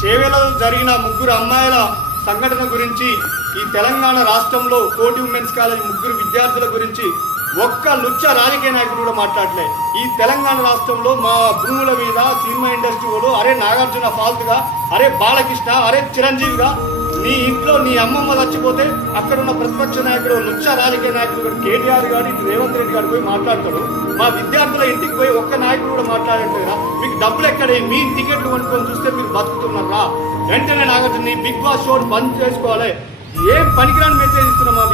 చేవేలో జరిగిన ముగ్గురు అమ్మాయిల సంఘటన గురించి ఈ తెలంగాణ రాష్ట్రంలో కోటి ఉమెన్స్ కాలేజ్ ముగ్గురు విద్యార్థుల గురించి ఒక్క లుచ్చ రాజకీయ నాయకుడు కూడా మాట్లాడలే. ఈ తెలంగాణ రాష్ట్రంలో మా భూముల మీద సినిమా ఇండస్ట్రీ వాళ్ళు అరే నాగార్జున ఫాల్ట్గా అరే బాలకృష్ణ అరే చిరంజీవిగా నీ ఇంట్లో నీ అమ్మమ్మ చచ్చిపోతే అక్కడ ఉన్న ప్రతిపక్ష నాయకుడు లుచ్చ రాజకీయ నాయకుడు కేటీఆర్ గారు ఇటు రేవంత్ రెడ్డి గారు పోయి మాట్లాడతాడు మా విద్యార్థుల ఇంటికి పోయి ఒక్క నాయకుడు కూడా మాట్లాడట్లేదా మీకు డబ్బులు ఎక్కడే? మీ టికెట్లు కొనుక్కొని చూస్తే మీరు బతుకుతున్నారా? వెంటనే నాగార్జున నీ బిగ్ బాస్ షో బంద్ చేసుకోవాలి. ఏం పనికిరాని మెసేజ్ ఇస్తున్నాం మా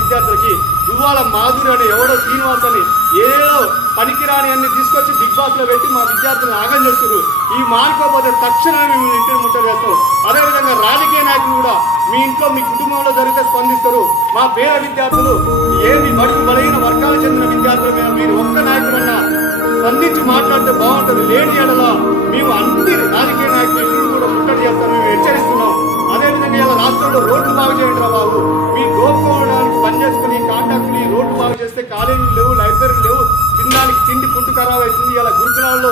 దువ్వాల మాధురి అని ఎవడో శ్రీనివాస్ అని ఏదో పనికిరాని అన్ని తీసుకొచ్చి బిగ్ బాస్లో పెట్టి మా విద్యార్థులను ఆగం చేస్తున్నారు. ఈ మానుకోపోతే తక్షణమే మేము ఇంటిని ముట్ట వేస్తాం అదేవిధంగా రాజకీయ నాయకులు కూడా మీ ఇంట్లో మీ కుటుంబంలో జరిగితే స్పందిస్తారు. మా పేద విద్యార్థులు ఏమి బడుగు బలహీన వర్గాలకు చెందిన విద్యార్థుల మీద మీరు ఒక్క నాయకుడన్నా స్పందించి మాట్లాడితే బాగుంటుంది. లేని ఎడల మేము అన్ని రాజకీయ నాయకులు కూడా ముట్టడి చేస్తాం మేము హెచ్చరిస్తున్నాం. అదేవిధంగా ఇలా రాష్ట్రంలో రోడ్లు బాగు చేయండి రా తిండి ఖరాబ్ అవుతుంది ఇలా గురుకులాల్లో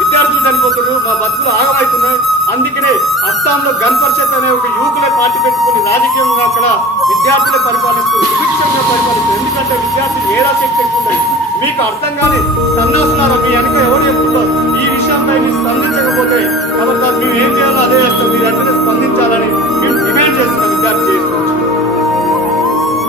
విద్యార్థులు చనిపోతున్నారు. మా బతుకులు ఆగమవుతున్నాయి అందుకనే అస్సాంలో గన్ పరిషత్ అనే ఒక యువకులే పార్టీ పెట్టుకుని రాజకీయంగా అక్కడ విద్యార్థులే పరిపాలిస్తారు సుభిక్షంగా పరిపాలిస్తారు ఎందుకంటే విద్యార్థులు ఏ రాశక్తి ఎక్కువ మీకు అర్థం కాని సన్నాసులారా మీ వెనక ఎవరు